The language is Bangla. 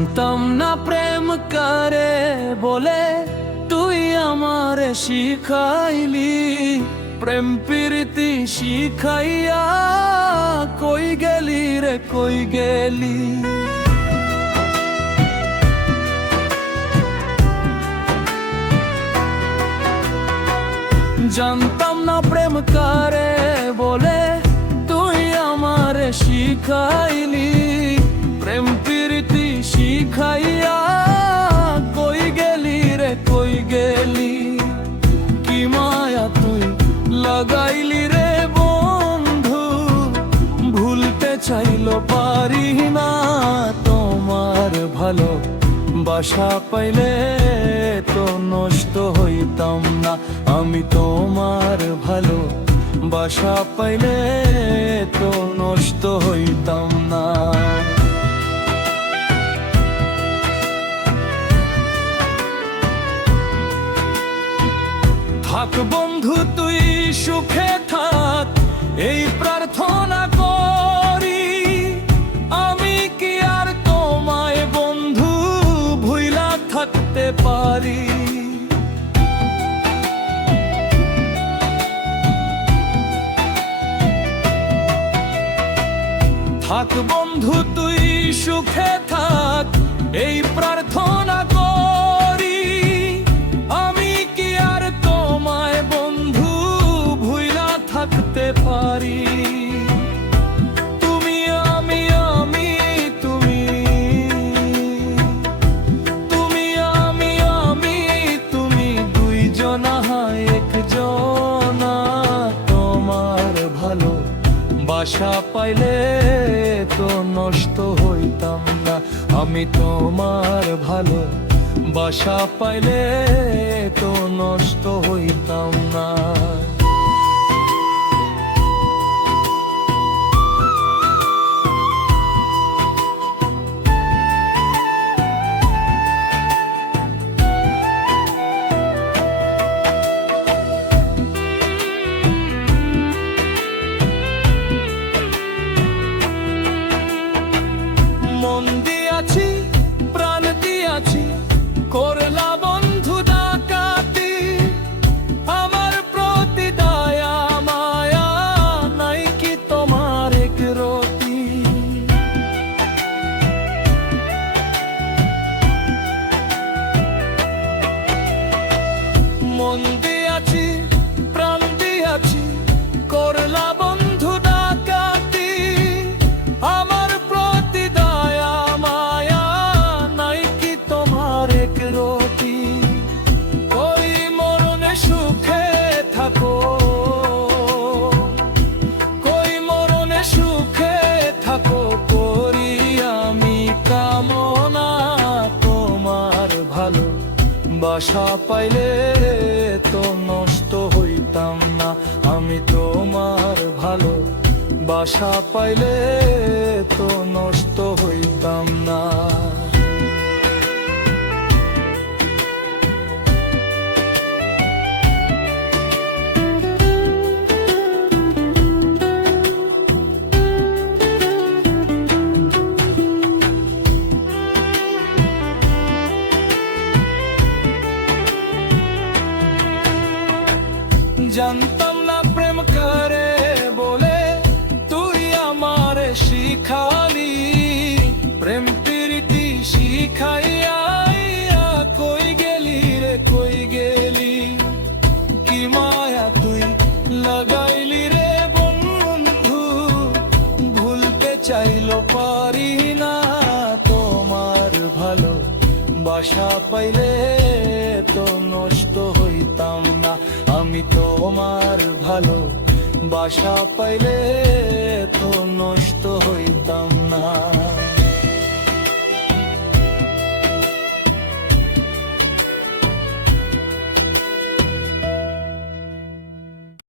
জানতাম না প্রেম করে বলে তুই আমারে শিখাইলি, প্রেম প্রীতি শিখাইয়া কই গেলি রে কই গেলি। জানতাম না প্রেম করে বলে তুই আমারে শিখাইলি, প্রেম প্রীতি শিখাইয়া কই গেলি রে কই গেলি। কি মায়া তুই লাগাইলি রে বন্ধু, ভুলতে চাইলো পারি না তোমার ভালো বাসা পাইলে তো নষ্ট হইতাম না। আমি তোমার ভালো বাসা পাইলে তো নষ্ট হইতাম না। থাক বন্ধু তুই সুখে থাক, এই প্রার্থনা করি। আমি কি আর তোমায় বন্ধু ভুইলা থাকতে পারি। থাক বন্ধু তুই সুখে থাক, এই প্রার্থনা করি। আমি কি আর তোমায় বন্ধু ভুইলা থাকতে পারি। তুমি আমি আমি তুমি, তুমি আমি আমি তুমি, দুইজনা একজনা। তোমার ভালো বাসা পাইলে তো নষ্ট হইতাম না। আমি তোমার ভালো বাসা পাইলে তো নষ্ট হইতাম না। মন দিয়াছি প্রাণ দিয়াছি, করলা বন্ধু ডাকাতি। আমার প্রতি দয়া মায়া নাই কি তোমার একরতি। মন দিয়াছি প্রাণ দিয়াছি, করলা বন্ধু ডাকাতি। আমার প্রতি দয়া মায়া নাই কি তোমার একরতি। ওই মরণে সুখে থাকো, কই মরণে সুখে থাকো করি আমি কামনা। তোমার ভালো বাসা পাইলে তো নষ্ট হইতাম না। আমি তোমার ভালো বাসা পাইলে তো নষ্ট হইতাম না। জানতাম না প্রেম করে বলে তুই আমারে শিখালি, প্রেম প্রীতি শিখাইয়া কই গেলি রে কই গেলি। কি মায়া তুই লাগাইলি রে বন্ধু, ভুলতে চাইলো পারি না তোমার ভালো বাসা পাইলে তো নষ্ট হইতাম না। আমি তোমার ভালো বাসা পাইলে তো নষ্ট হইতাম না।